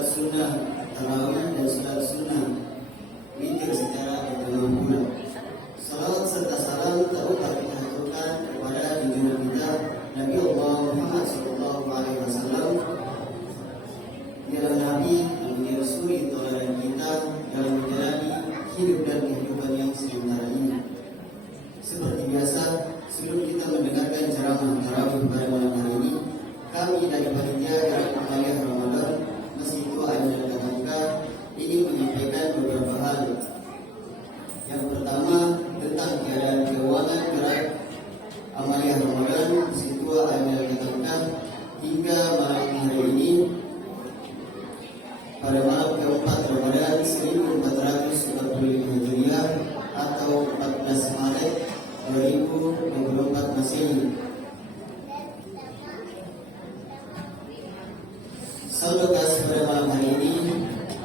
salat sunnah tarawih dan salat sunnah witir secara berjamaah pula. Salawat serta salam tak lupa kita haturkan kepada junjungan kita Nabi Allah Muhammad SAW. Dialah Nabi yang menjadi suri teladan kita dalam menjalani hidup dan kehidupan yang sementara ini. Seperti biasa, sebelum kita mendengarkan ceramah tarawih pada malam hari ini, kami dari panitia Gerak Amaliyah Ramadan Masjid Tua Ayu dan Katangka ini menyampaikan beberapa hal. Yang pertama, tentang keadaan keuangan Gerak Amaliyah Ramadan Masjid Tua Ayu dan Katangka hingga malam hari ini pada malam keempat Ramadan 1445 Hijriah atau 14 Maret 2024 Masehi. Saldo kas pada malam hari ini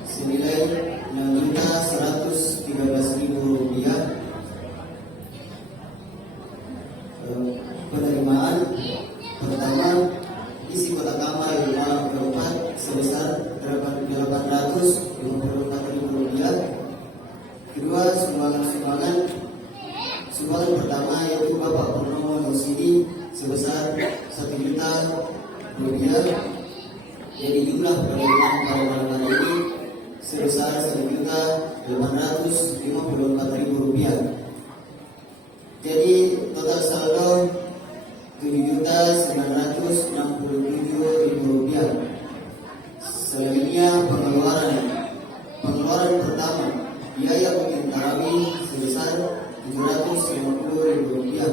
senilai Rp6.113.000. Penerimaan pertama isi kotak amal malam keempat sebesar Rp854.000. Kedua, sumbangan pertama yaitu Bapak Purnomo Nusidi sebesar Rp1.000.000. Jadi jumlah penerimaan pada malam hari ini sebesar Rp1.854.000. Jadi total saldo Rp7.967.000. Selanjutnya pengeluaran pertama biaya bikin tarawih sebesar Rp750.000.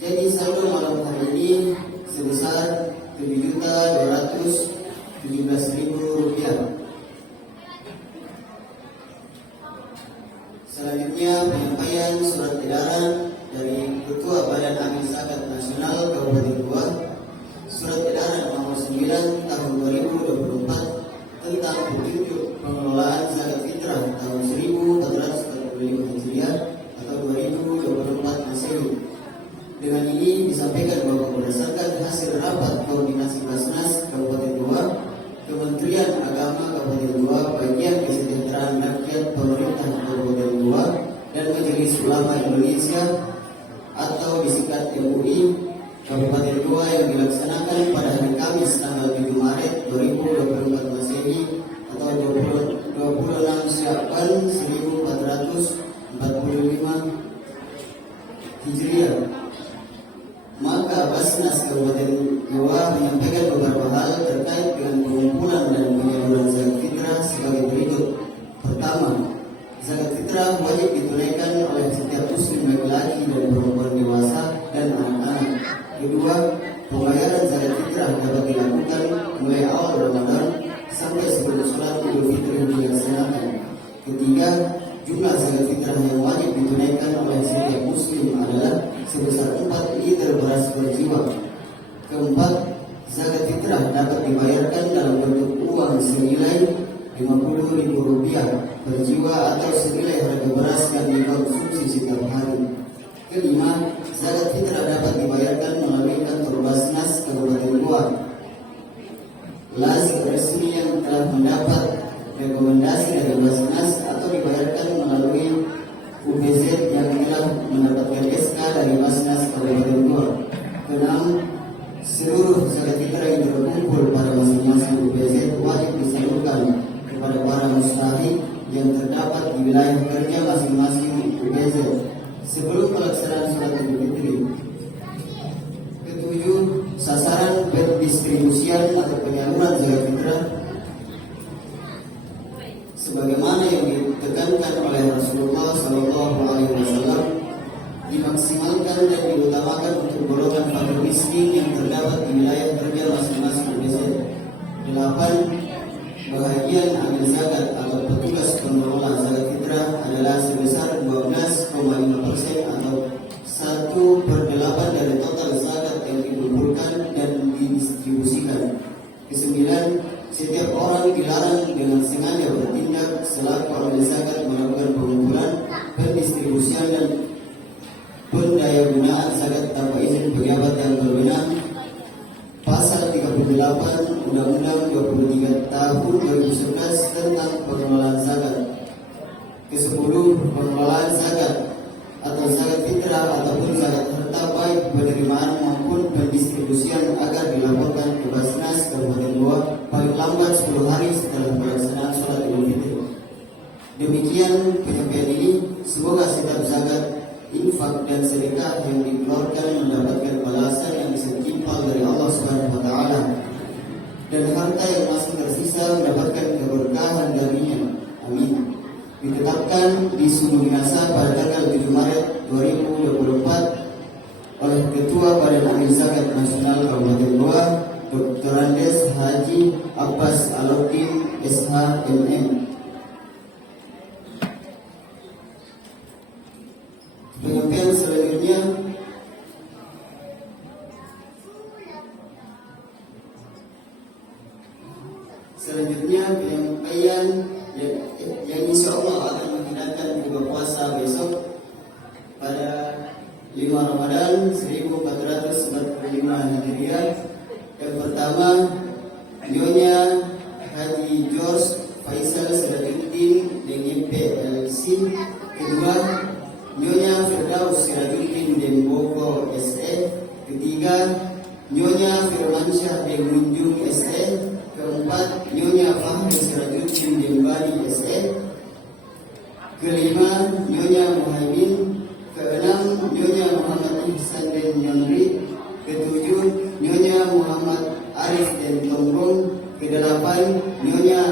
Jadi saldo malam hari ini sebesar Rp7.217.000. Selanjutnya penyampaian surat edaran dari Ketua Badan Amil Zakat Nasional Kabupaten Goa, surat edaran nomor 9 tahun 2024 tentang petunjuk pengelolaan zakat fitrah tahun 1445 Hijriah atau 2024 Masehi. Dengan ini disampaikan bahwa berdasarkan hasil rapat koordinasi Basnas Kabupaten Goa, Kementerian Agama Kabupaten Goa, Bagian Kesejahteraan Rakyat Pemerintah Kabupaten Goa, dan Majelis Ulama Indonesia atau disingkat MUI Kabupaten Goa yang dilaksanakan pada hari Kamis tanggal 7 Maret 2024 Masehi atau 26 Syawal 1445 Hijriah. Maka Basnas Kabupaten Goa menyampaikan beberapa hal terkait dengan pengumpulan dan penyaluran zakat fitrah sebagai berikut. Pertama, zakat fitrah wajib ditunaikan oleh setiap muslim laki-laki dan perempuan dewasa dan anak-anak. Kedua, pembayaran zakat fitrah dapat dilakukan mulai awal Ramadan sampai sebelum sholat Idul Fitri dilaksanakan. Ketiga, jumlah zakat fitrah yang wajib ditunaikan oleh setiap muslim adalah sebesar 4 liter beras per jiwa. Keempat, zakat fitrah dapat dibayarkan dalam bentuk uang senilai Rp50.000 per jiwa atau senilai harga beras yang dikonsumsi setiap hari. Kelima, zakat fitrah dapat dibayarkan melalui kantor Basnas Kabupaten Goa, las resmi yang telah mendapat rekomendasi dari Basnas atau dibayarkan melalui UPZ yang telah mendapatkan SK dari Basnas Kabupaten Goa. Keenam, seluruh zakat fitrah yang terkumpul pada masing-masing UPZ wajib disalurkan kepada para mustahik yang terdapat di wilayah kerja masing-masing UPZ sebelum pelaksanaan sholat Idul Fitri. Ketujuh, sasaran pendistribusian atau penyaluran zakat fitrah sebagaimana yang ditekankan oleh Rasulullah SAW dimaksimalkan dan diutamakan untuk golongan fakir miskin yang terdapat di wilayah kerja masing-masing UPZ. 8. Bahagian amil zakat atau petugas pengelola zakat fitrah adalah sebesar 12,5% atau 1/8 dari total zakat yang dikumpulkan dan didistribusikan. Kesembilan, setiap orang dilarang dengan sengaja bertindak selaku amil zakat melakukan pengumpulan, pendistribusian dan pendayagunaan zakat tanpa izin pejabat yang berwenang Pasal 38 Undang-Undang 23 Tahun 2011 tentang pengelolaan zakat. Ke-10, pengelolaan zakat atau zakat fitrah ataupun zakat harta baik penerimaan maupun pendistribusian agar dilaporkan ke Basnas Kabupaten Goa paling lambat 10 hari setelah pelaksanaan sholat Idul Fitri. Demikian penyampaian ini, semoga setiap zakat, infak dan sedekah yang dikeluarkan mendapatkan balasan yang setimpal dari Allah Subhanahu wa taala, dan harta yang masih tersisa mendapatkan keberkahan darinya. Amin. Ditetapkan di Sulu Minasa pada tanggal 7 Maret 2024 oleh Ketua Badan Amil Zakat Nasional Kabupaten Goa, Dr. Andes Haji Abbas Alauddin SHMM. Penyampaian selanjutnya penyampaian yang insya Allah akan menghidupkan buka puasa besok pada 5 Ramadan 1445 Hijriah. Yang pertama, Nyonya Haji George Faisal Sirajuddin dengan PLC. Kedua, Nyonya Firdaus Sirajuddin dan Boko SE. Ketiga, Nyonya Firmansyah dan Munjung SE. Keempat, Nyonya Fahmi Sirajuddin dan Bani SE. Kelima, Nyonya Muhaimin. Keenam, Nyonya Muhammad Ihsan dan Nyamri. Ketujuh, Nyonya Muhammad Arif dan Tonggong. Kedelapan, Nyonya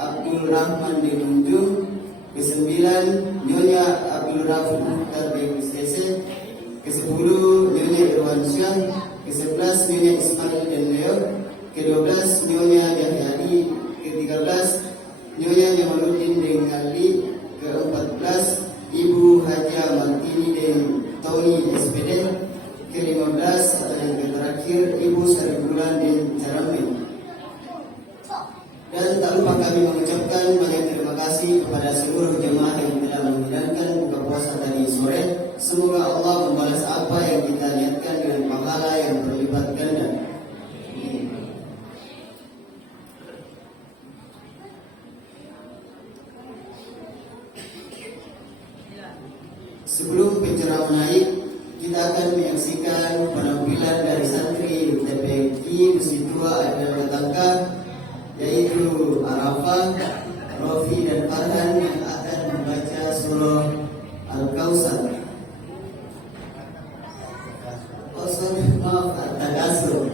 Abdul Rahman dan Munjung. Kesembilan, Nyonya Abdul Rauf Mukhtar dan Sese. Kesepuluh, Nyonya Irwan Syah. Kesebelas, Nyonya Ismail dan Leo. Ke-12, Nyonya Jahyadi. Ke-13, Nyonya Jamaluddin dan Ali. Ke-14, Ibu Haja Martini dan Tony SPD. Ke-15 atau yang terakhir, Ibu Saribulan dan Jarami. Dan tak lupa kami mengucapkan banyak terima kasih kepada seluruh jemaah yang telah menghidangkan buka puasa tadi sore. Semoga Allah membalas apa yang kita niatkan dengan pahala yang berlipat ganda. Sebelum penceramah naik, kita akan menyaksikan penampilan dari santri TPQ Besi Tua dan Tetangga, yaitu Arafah, Rofi dan Farhan yang akan membaca surah Al-Kausar. Maaf, At-Takatsur.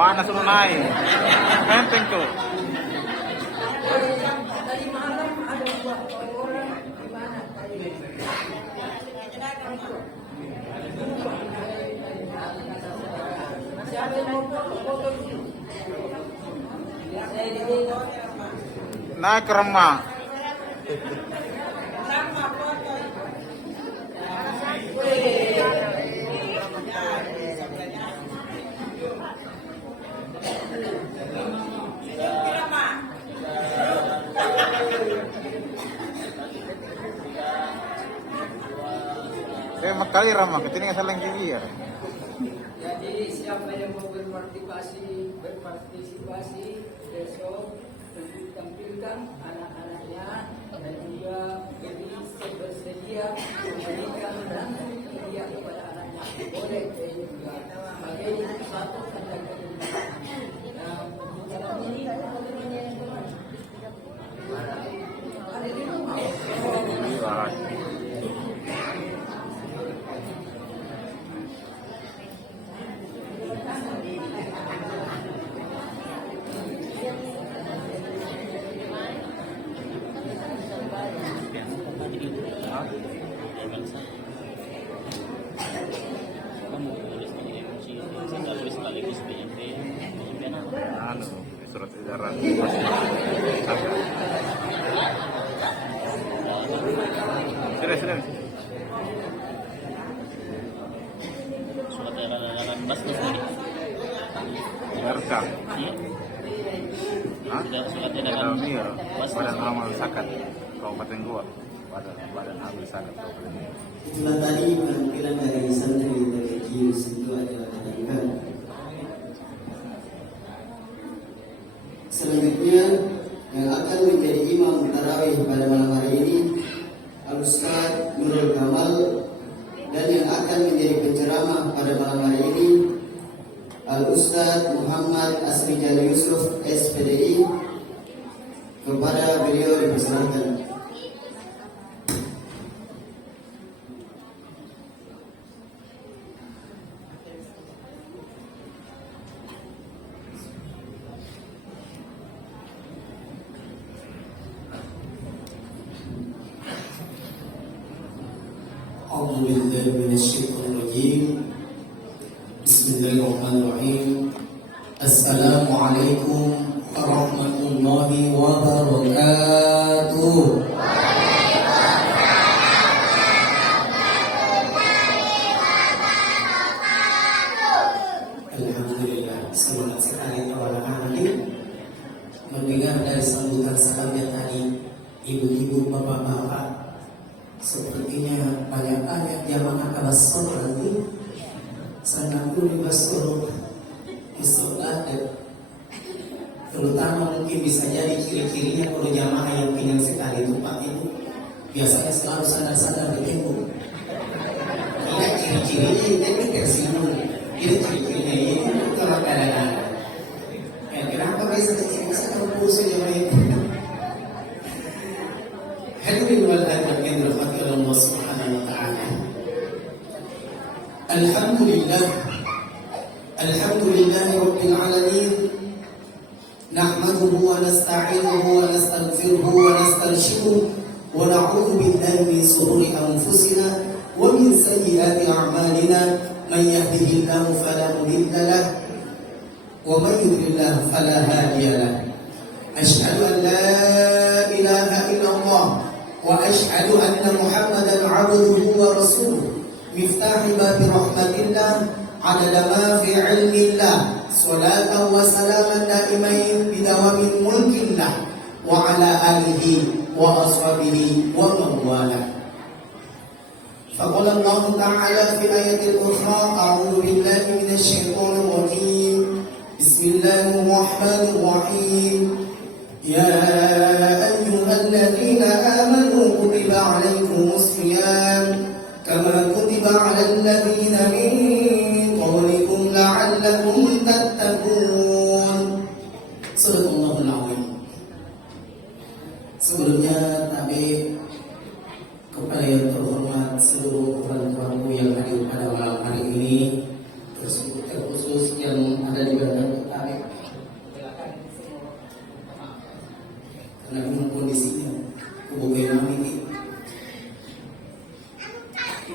Panas suruh naik. Menteng tuh. Tadi malam ada 2 orang di mana? Naik ke remah. Makali ramah, ketinggalan saling gigi ya. Jadi siapa yang mau berpartisipasi besok tampilkan anak-anaknya dan juga bersedia memberikan dan hadiah kepada anaknya. Boleh juga sebagai satu tanda kebenaran. Dalam ini ada di rumah. Surat edaran sudah surat edaran Basnas tadi. RK. Iya. Hah? Surat Edaran edaran ini ya, Basnas. Badan Amal Zakat Kabupaten Goa. Badan Amal Zakat Kabupaten Goa. Itulah tadi penampilan dari santri dari Jius itu ada kan. Selanjutnya yang akan menjadi imam tarawih pada malam hari ini Al-Ustaz Nurul Kamal, dan yang akan menjadi penceramah pada malam hari ini Al-Ustaz Muhammad Asrijal Yusuf SPDI. Kepada beliau dipersilakan. أعوذ بالله من الشيطان الرجيم بسم الله الرحمن الرحيم السلام عليكم ورحمة الله وبركاته. Alhamdulillah, semangat sekali para anak mendengar dari sambutan salam yang tadi, ibu-ibu, bapak-bapak. Sepertinya banyak-banyak jamaah Tabassum nanti sangat Tabassum Islam, terutama mungkin bisa jadi ciri-cirinya kalau jamaah yang pinang sekali tempat itu biasanya selalu sadar-sadar di tembok. Iya, ciri-cirinya itu tersinggung. Itu ciri-cirinya itu kalau kadang-kadang. Kenapa bisa terpusing jamaah itu? Hadirin wal hadirat yang dirahmati Allah Subhanahu wa taala. Alhamdulillah rabbil alamin. Nahmaduhu wa nasta'inuhu wa nastaghfiruhu wa nastarshiduhu wa na'udzu billahi min shururi anfusina wa min sayyiati a'malina. Man yahdihillahu fala mudilla lahu wa man yudlil fala hadiya lahu. Asyhadu an la ilaha illallah وأشهد أن محمدا عبده ورسوله مفتاح باب رحمة الله عدد ما في علم الله صلاة وسلاما دائمين بدوام ملك الله وعلى آله وأصحابه ومن والاه. فقال الله تعالى في آية أخرى أعوذ بالله من الشيطان الرجيم بسم الله الرحمن الرحيم يا أيها الذين آمنوا كتب عليكم الصيام كما كتب على الذين من قبلكم لعلكم تتقون. Sadaqallahul Azim. Sebelumnya kami kepada yang terhormat seluruh tuan-tuanku yang hadir pada malam hari ini, terkhusus yang ada di Bandar Utara. Karena memang kondisinya bagaimana ini.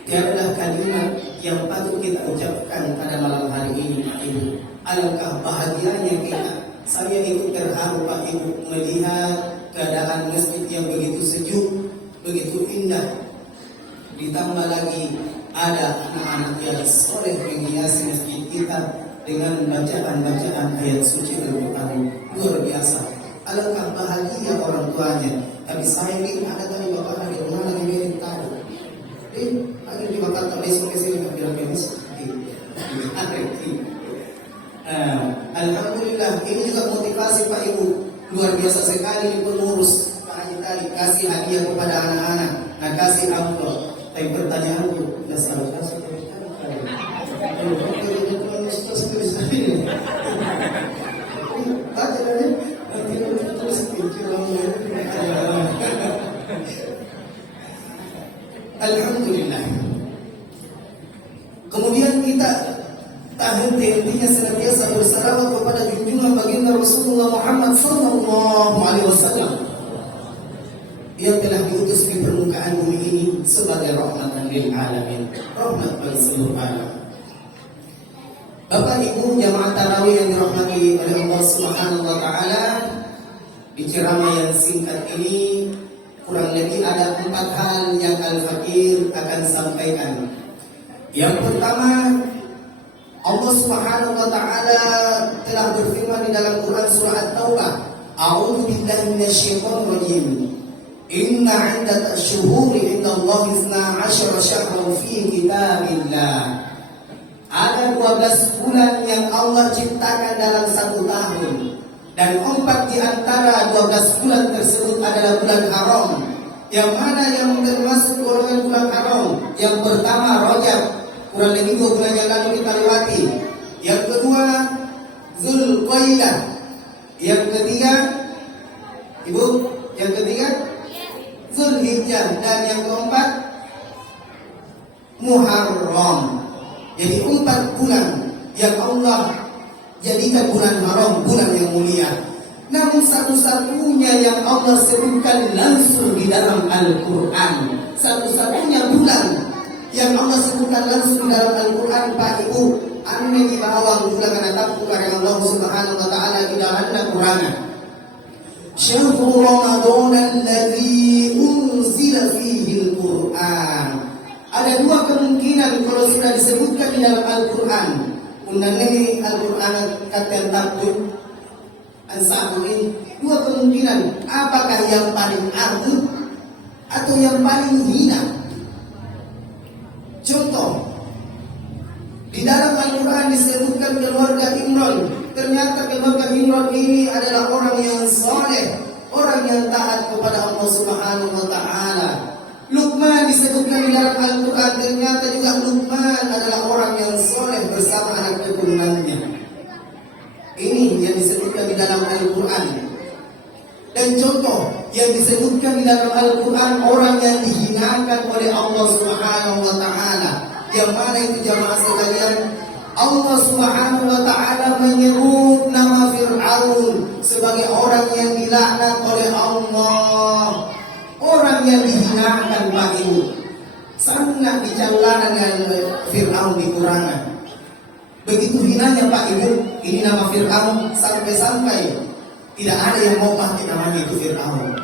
Tiadalah kalimat yang patut kita ucapkan pada malam hari ini Pak Ibu. Alangkah bahagianya kita. Saya ikut terharu Pak Ibu melihat keadaan masjid yang begitu sejuk, begitu indah. Ditambah lagi ada anak-anak yang soleh menghiasi masjid kita dengan bacaan-bacaan ayat suci Al-Quran. Luar biasa. Alangkah bahagia orang tuanya. Tapi saya ini ada tadi bapak di rumah lagi miring tadi. Lagi di bapak tak besok ke sini bilang beres. Alhamdulillah, ini juga motivasi Pak Ibu. Luar biasa sekali pengurus Pak Haji tadi kasih hadiah kepada anak-anak. Nah, kasih amplop. Tapi pertanyaanku, nggak selalu kasih. Alhamdulillah. Kemudian kita tak henti-hentinya senantiasa bersalawat kepada junjungan baginda Rasulullah Muhammad sallallahu alaihi wasallam yang telah diutus di permukaan bumi ini sebagai rahmatan lil alamin, rahmat bagi seluruh alam. Bapak Ibu jamaah tarawih yang dirahmati oleh Allah Subhanahu wa taala, di ceramah yang singkat ini kurang lebih ada 4 hal yang Al-Fakir akan sampaikan. Yang pertama, Allah Subhanahu wa taala telah berfirman di dalam Quran surah At-Taubah, A'udzu billahi minasyaitonir rajim. Inna 'iddat asy-syuhuri 'inda Allahi 12 syahran fi kitabillah. Ada 12 bulan yang Allah ciptakan dalam 1 tahun. Dan 4 di antara 12 bulan tersebut adalah bulan haram. Yang mana yang termasuk golongan bulan haram? Yang pertama Rajab, kurang lebih 2 bulan yang lalu kita lewati. Yang kedua Zulqaidah. Yang ketiga, Ibu, yang ketiga Zulhijjah, dan yang keempat Muharram. Jadi 4 bulan yang Allah jadikan bulan haram, bulan yang mulia. Namun satu-satunya yang Allah sebutkan langsung di dalam Al-Quran, satu-satunya bulan yang Allah sebutkan langsung di dalam Al-Quran, Pak Ibu, anu di bawah bulan atap karena Allah Subhanahu wa taala di dalam Al-Quran. Syahrul Ramadan alladzi unzila fihi Al-Quran. Ada 2 kemungkinan kalau sudah disebutkan di dalam Al-Quran. Undang-undang Al-Quran kata takut An-Sa'udin, 2 kemungkinan. Apakah yang paling agung atau yang paling hina? Contoh, di dalam Al-Quran disebutkan keluarga Imran. Ternyata keluarga Imran ini adalah orang yang soleh, orang yang taat kepada Allah Subhanahu wa taala. Luqman disebutkan di dalam Al-Quran, ternyata juga Luqman adalah orang yang soleh bersama anak keturunannya. Ini yang disebutkan di dalam Al-Quran. Dan contoh yang disebutkan di dalam Al-Quran, orang yang dihinakan oleh Allah Subhanahu wa taala. Yang mana itu jamaah sekalian? Allah Subhanahu wa taala menyebut nama Fir'aun sebagai orang yang dilaknat oleh Allah. Orang yang dihinakan Pak Ibu. Sangat dicela dengan Fir'aun di Quran. Begitu hinanya Pak Ibu, ini nama Fir'aun sampai-sampai tidak ada yang mau pakai namanya itu Fir'aun.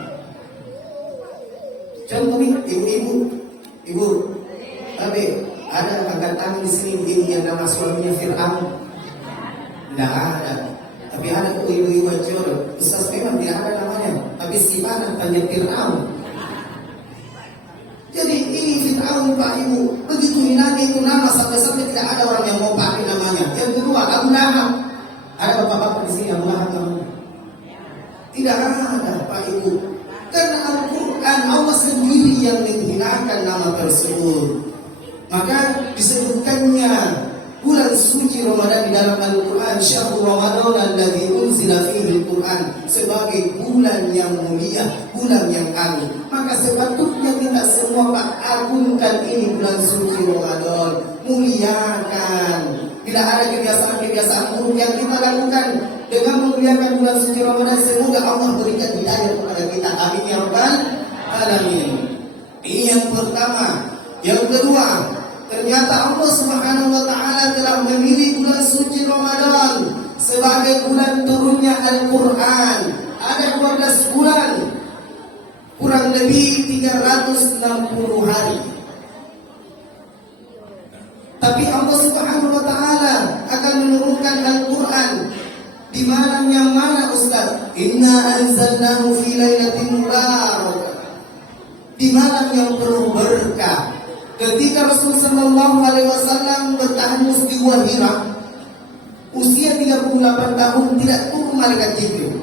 Contoh nih, ibu, tapi ada angkat tangan di sini ini yang nama suaminya Fir'aun? Tidak ada. Tapi ada ibu-ibu bacor, Ustaz memang tidak ada namanya, tapi si mana tanya Fir'aun. Jadi ini Fir'aun Pak Ibu, begitu hinanya itu nama sampai-sampai tidak ada orang yang mau pakai namanya. Yang kedua Abu Lahab. Ada bapak-bapak di sini Abu Lahab namanya? Tidak ada Pak Ibu. Karena Al-Quran Allah sendiri yang menghinakan nama tersebut. Maka disebutkannya bulan suci Ramadan di dalam Al-Quran, Syahrul Ramadan alladzi unzila fihi Al-Quran, sebagai bulan yang mulia, bulan yang agung. Maka sepatutnya kita semua agungkan ini bulan suci Ramadan, muliakan. Tidak ada kebiasaan-kebiasaan buruk yang kita lakukan. Dengan memuliakan bulan suci Ramadan, semoga Allah berikan hidayah kepada kita. Amin ya rabbal alamin. Ini yang pertama. Yang kedua, Ternyata Allah Subhanahu wa taala telah memilih bulan suci Ramadan sebagai bulan turunnya Al-Qur'an. Ada 12 bulan, kurang lebih 360 hari. Tapi Allah Subhanahu wa taala akan menurunkan Al-Qur'an di malam yang mana, Ustaz? Inna anzalnahu fi lailatin mubarakah. Di malam yang penuh berkah. Ketika Rasul sallallahu alaihi wasallam bertahan musibah Hira, usia 38 tahun tidak turun malaikat Jibril.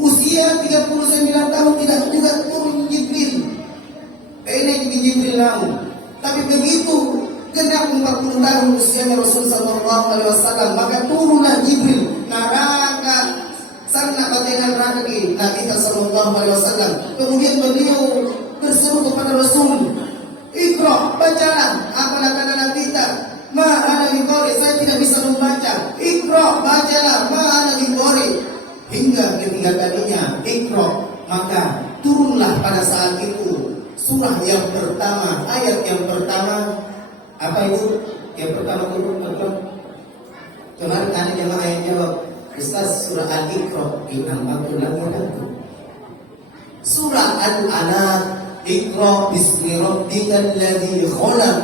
Usia 39 tahun tidak juga turun Jibril. Ini Jibril namun. Tapi begitu genap 40 tahun usianya Rasul sallallahu alaihi wasallam, maka turunlah Jibril naraka sanna batena neraka Nabi sallallahu alaihi wasallam. Kemudian beliau berseru kepada Rasul, "Iqra, bacalah apa kata kita. Ma ana biqari, saya tidak bisa membaca. Iqra, bacalah, ma ana biqari." Hingga ketiga kalinya Iqra, maka turunlah pada saat itu surah yang pertama, ayat yang pertama. Apa itu? Yang pertama turun apa? Kemarin tadi jemaah yang jawab, Ustaz, surah Al-Iqra. Betul lagi aku. Surah Al-Alaq, Iqra bismi rabbikal ladzi khalaq.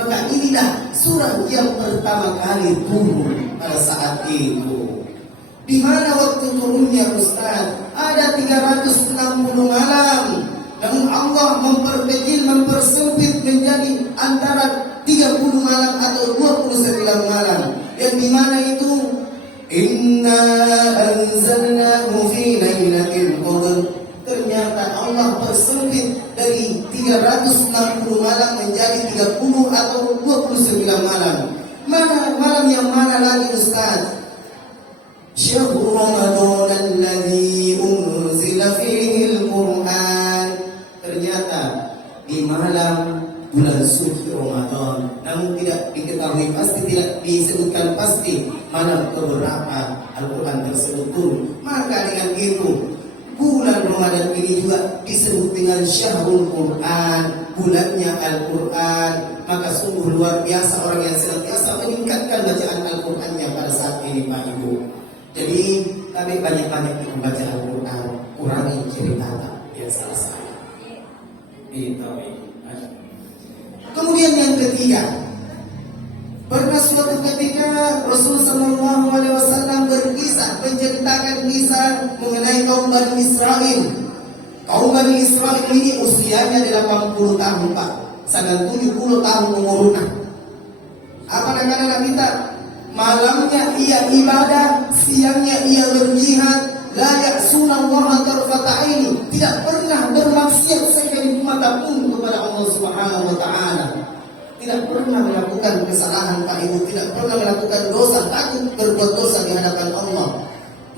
Maka inilah surah yang pertama kali turun pada saat itu. Di mana waktu turunnya, Ustaz? Ada 360 malam. Namun Allah memperkecil, mempersempit menjadi antara 30 malam atau 29 malam. Yang di mana itu? Inna anzalnahu fi lailatul qadr. Ternyata Allah persempit dari 360 malam menjadi 30 atau 29 malam. Mana malam yang mana lagi, Ustaz? Syahrul Ramadan alladzi unzila fihi al-Qur'an. Ternyata di malam bulan suci Ramadan, namun tidak diketahui pasti, tidak disebutkan pasti malam keberapa Al-Quran tersebut turun. Maka dengan itu bulan Ramadan ini juga disebut dengan Syahrul Quran, bulannya Al-Quran. Maka sungguh luar biasa orang yang senantiasa meningkatkan bacaan Al-Qurannya pada saat ini, Pak Ibu. Jadi kami banyak-banyak membaca Al-Quran, kurangi cerita yang salah-salah. Itu. Kemudian yang ketiga, pernah suatu ketika Rasul sallallahu alaihi wasallam berkisah, menceritakan kisah mengenai kaum Bani Israel. Kaum Bani Israel ini usianya 80 tahun, Pak. Sedang 70 tahun umurnya. Apa anak-anak kita? Malamnya ia ibadah, siangnya ia berjihad, la ya'suna Allah tarfata aini, tidak pernah bermaksiat sekali mata pun kepada Allah Subhanahu wa taala. Tidak pernah melakukan kesalahan, Pak Ibu, tidak pernah melakukan dosa, takut berbuat dosa di hadapan Allah.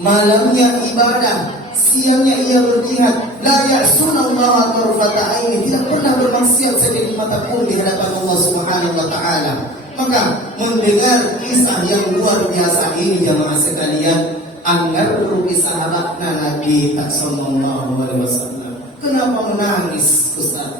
Malamnya ibadah, siangnya ia berjihad, la ya'suna Allah tarfata aini, tidak pernah bermaksiat sekali mata pun di hadapan Allah Subhanahu wa taala. Maka mendengar kisah yang luar biasa ini, jamaah sekalian, anggar kisah sahabatnya Nabi sallallahu alaihi wasallam. Kenapa menangis, Ustaz?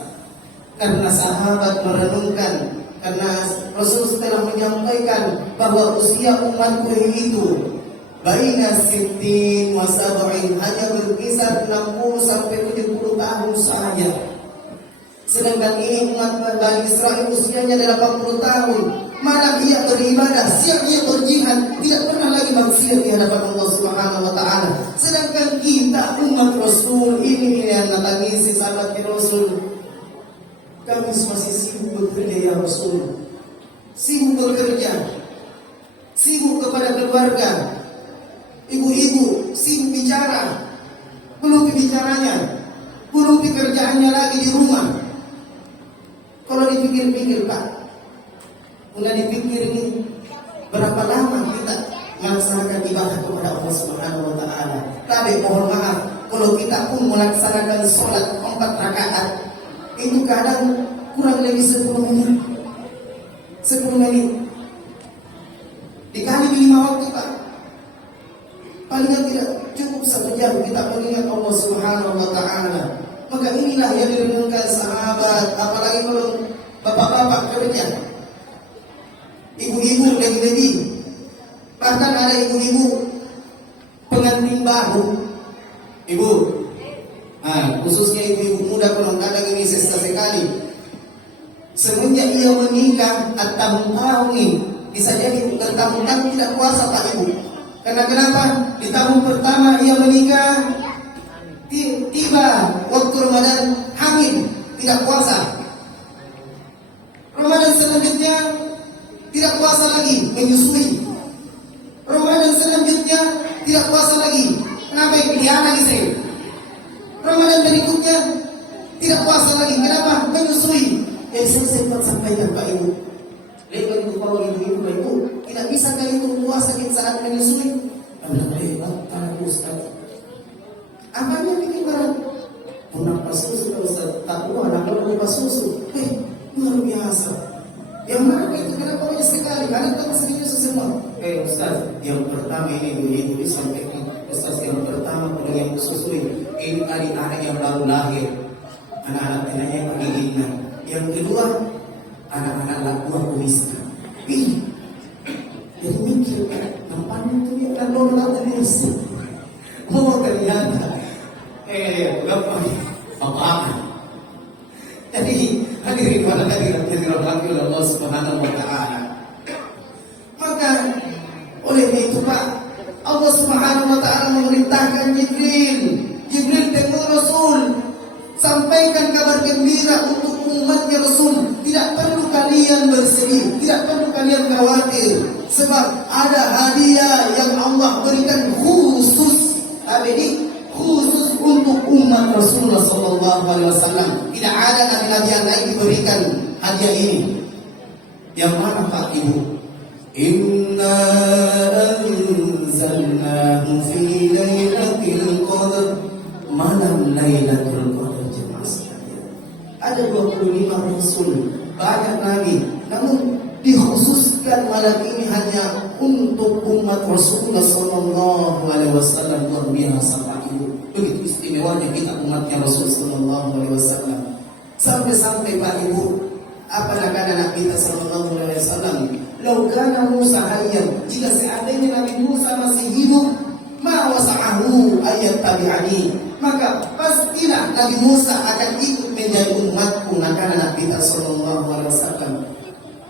Karena sahabat merenungkan, karena Rasul telah menyampaikan bahwa usia umatku itu baina sittin wa sab'in, hanya berkisar 60 sampai 70 tahun saja. Sedangkan ini umat Bani Israel usianya 80 tahun. Malam ia beribadah, siang ia berjihad, tidak pernah lagi maksiat di hadapan Allah Subhanahu wa taala. Sedangkan kita umat Rasul ini yang menangisi sahabat Rasul, kami masih sibuk bekerja, ya Rasul. Sibuk bekerja, sibuk kepada keluarga. Ibu-ibu sibuk bicara, belum bicaranya, belum pekerjaannya lagi di rumah. Kalau dipikir-pikir, Pak, udah dipikir ini berapa lama kita melaksanakan ibadah kepada Allah Subhanahu wa taala. Tapi mohon maaf, kalau kita pun melaksanakan sholat 4 rakaat, itu kadang kurang lebih 10 menit. 10 menit dikali 5 waktu, Pak. Paling tidak cukup 1 jam kita mengingat Allah Subhanahu wa taala. Maka inilah yang direnungkan sahabat, apalagi kalau Bapak bapak-bapak kerja, ibu-ibu lagi-lagi, bahkan ada ibu-ibu pengantin baru, ibu, khususnya ibu-ibu muda kadang-kadang ini sekali. Semenjak ia menikah tahun-tahun ini, bisa jadi bertahun-tahun tidak puasa Pak Ibu. Karena kenapa? Di tahun pertama ia menikah, tiba waktu Ramadan hamil, tidak puasa. Ramadan selanjutnya tidak puasa lagi, menyusui. Ramadan selanjutnya tidak puasa lagi. Kenapa? Dia anak istri. Ramadan berikutnya tidak puasa lagi. Kenapa? Menyusui. Saya sempat sampaikan Pak Ibu, lewat itu kalau ibu-ibu Pak Ibu tidak bisa kali itu puasa saat menyusui. Karena Ustaz, apanya bikin berat? Kenapa susu Ustaz? Tak puas, anak lupa susu. Luar biasa. Yang mana itu kenapa banyak sekali? Karena kita masih susu semua. Ustaz, yang pertama ini ibu disampaikan. Ustaz, yang pertama pada yang susui ini anak yang baru lahir, anak-anak neneknya yang kegigilan. Yang kedua, anak-anak lakukan kumisnya. Jadi mikir kan, nampaknya itu dia akan dolar terus. Ternyata, apa? Jadi hadirin Allah Subhanahu Wa Taala. Maka oleh itu Pak, Allah Subhanahu Wa Taala memerintahkan Jibril temu Rasul, sampaikan kabar gembira untuk umatnya Rasul. Tidak perlu kalian bersedih, tidak perlu kalian khawatir, sebab ada hadiah yang Allah berikan khusus untuk umat Rasulullah Sallallahu Alaihi Wasallam. Tidak ada nabi-nabi yang lain diberikan hadiah ini. Yang mana Pak Ibu? Inna anzalnahu fi lailatul qadar. Malam Lailatul Qadar jemaah sekalian. Ada 25 rasul, banyak nabi, namun dikhususkan malam ini hanya untuk umat Rasulullah Sallallahu Alaihi Wasallam. Luar biasa Pak Ibu, begitu istimewanya kita umatnya Rasul Sallallahu Alaihi Wasallam. Sampai-sampai Pak Ibu, apalagi anak kita Sallallahu Alaihi Wasallam, laukana Musa hayyan, jika seandainya Nabi Musa masih hidup, ma wasa'ahu ayat tabi'ani, maka pastilah Nabi Musa akan ikut menjadi umatku, anak kita Sallallahu Alaihi Wasallam.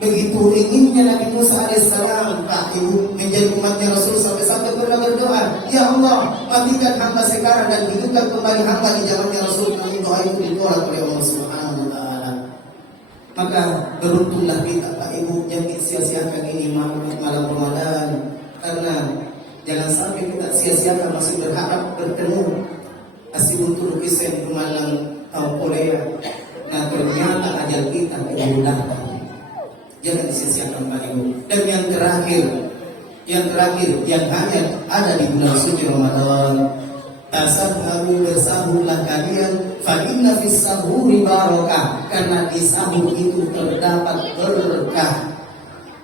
Begitu inginnya Nabi Musa alaihissalam Pak Ibu menjadi umatnya Rasul, sampai-sampai pernah berdoa, ya Allah matikan hamba sekarang dan hidupkan kembali hamba di zamannya Rasul. Kami doa itu ditolak oleh Allah Subhanahu Wa Taala. Maka beruntunglah kita Pak Ibu, jangan sia-siakan ini malam Ramadan, karena jangan sampai kita sia-siakan masih berharap bertemu asibuntul kisah di malam tahun Korea. Nah ternyata ajal kita tidak. Jangan disia-siakan Pak Ibu. Dan yang terakhir yang hanya ada di bulan suci Ramadan, tasahharu, bersahurlah kalian, fa inna fis sahuri barakah, karena di sahur itu terdapat berkah.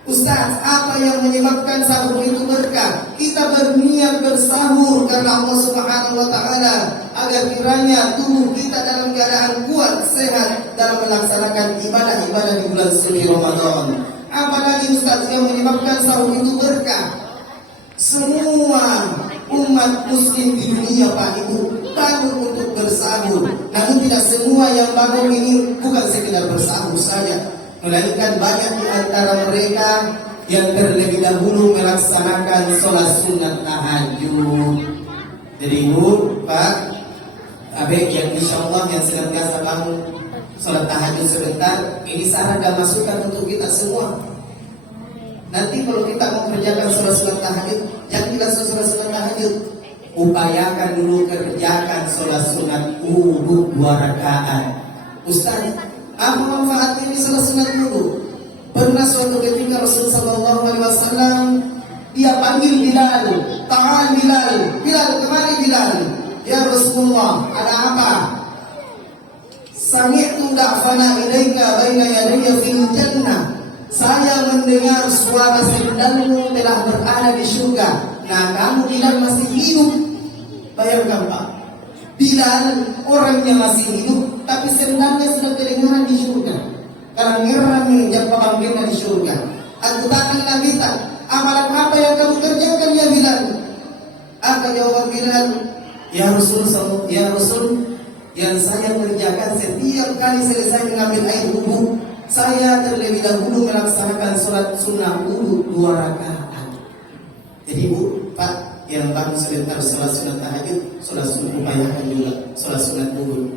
Ustaz, apa yang menyebabkan sahur itu berkah? Kita berniat bersahur karena Allah Subhanahu Wa Taala, agar kiranya tubuh kita dalam keadaan kuat, sehat dalam melaksanakan ibadah-ibadah di bulan suci Ramadan. Apalagi Ustaz yang menyebabkan sahur itu berkah? Semua umat muslim di dunia Pak Ibu bangun untuk bersahur. Namun tidak semua yang bangun ini bukan sekedar bersahur saja, melainkan banyak di antara mereka yang terlebih dahulu melaksanakan sholat sunat tahajud. Jadi Ibu, Pak, Abek yang insya Allah yang sedang biasa bangun sholat tahajud sebentar, ini saran dan masukan untuk kita semua. Nanti kalau kita mau kerjakan sholat sunat tahajud, jangan langsung sholat sunat tahajud, upayakan dulu kerjakan sholat sunat wudu 2 rakaat. Ustaz, apa manfaatnya ini sholat sunat wudu? Pernah suatu ketika Rasul Sallallahu Alaihi Wasallam dia panggil Bilal, ta'al Bilal, Bilal kemari Bilal. Ya Rasulullah, ada apa? Sami'tu da'fana ilaika baina yadayya fil jannah. Saya mendengar suara sendalmu telah berada di surga. Nah, kamu Bilal masih hidup. Bayangkan Pak, Bilal orangnya masih hidup, tapi sendalnya sudah kedengaran di surga. Karena ngeran menginjak pemimpin di surga. Aku tanya kita, amalan apa yang kamu kerjakan ya Bilal? Apa jawab Bilal? Ya Rasul, yang saya kerjakan setiap kali selesai mengambil air wudhu, saya terlebih dahulu melaksanakan sholat sunnah wudhu 2 rakaat. Jadi Bu, Pak, yang bangun sebentar sholat sunat tahajud, sholat sunnah upayakan juga sholat sunat wudhu.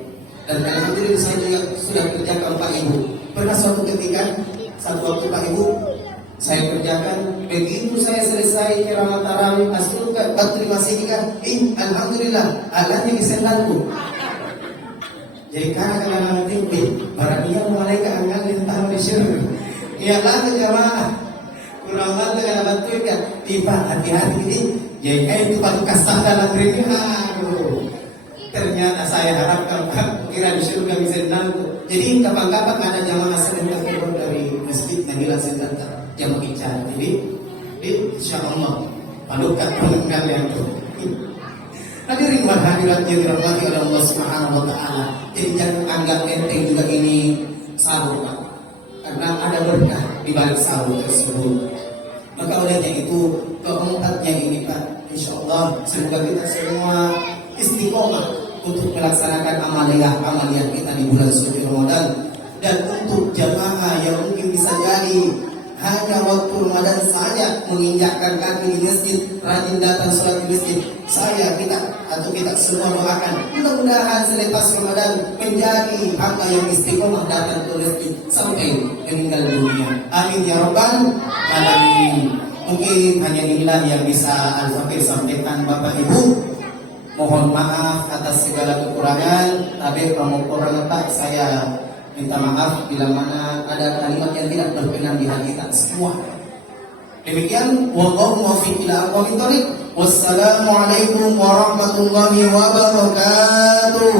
Dan alhamdulillah saya juga sudah kerjakan Pak Ibu. Pernah suatu ketika, satu waktu Pak Ibu, saya kerjakan, begitu saya selesai kiramat tarawih, asal waktu masih nikah, alhamdulillah, Allahnya di sendalku. Jadi kadang-kadang tinggi, para dia malaikat angkat lintang di syurga. Ya lah jamaah, kurang bantu kalau bantukan, tiba hati-hati ini. Jadi itu baru kasar dalam diri. Ternyata saya harapkan kira di syurga bisa sendalku. Jadi kapan-kapan ada jamaah sedang keluar dari masjid Nabi Sendal jamaah bicara. Jadi insya Allah padukan pendengar yang itu. Hadirin wa hadirat yang dirahmati oleh Allah Subhanahu wa taala. Jadi jangan anggap enteng juga ini sahur, Pak. Karena ada berkah di balik sahur tersebut. Maka olehnya itu keempatnya ini Pak, insyaallah semoga kita semua istiqomah untuk melaksanakan amaliyah kita di bulan suci Ramadan. Dan untuk jamaah yang mungkin bisa jadi hanya waktu Ramadan saja menginjakkan kaki di masjid, rajin datang sholat di masjid, kita semua doakan mudah-mudahan selepas Ramadan menjadi hamba yang istiqomah datang ke masjid sampai meninggal dunia. Amin ya rabbal alamin. Mungkin hanya inilah yang bisa Al-Fakir sampaikan Bapak Ibu. Mohon maaf atas segala kekurangan, tapi kalau kurang letak saya minta maaf bila mana ada kalimat yang tidak berkenan di hati kita semua. Demikian, wallahu muwaffiq ila aqwamit thoriq. Wassalamualaikum warahmatullahi wabarakatuh.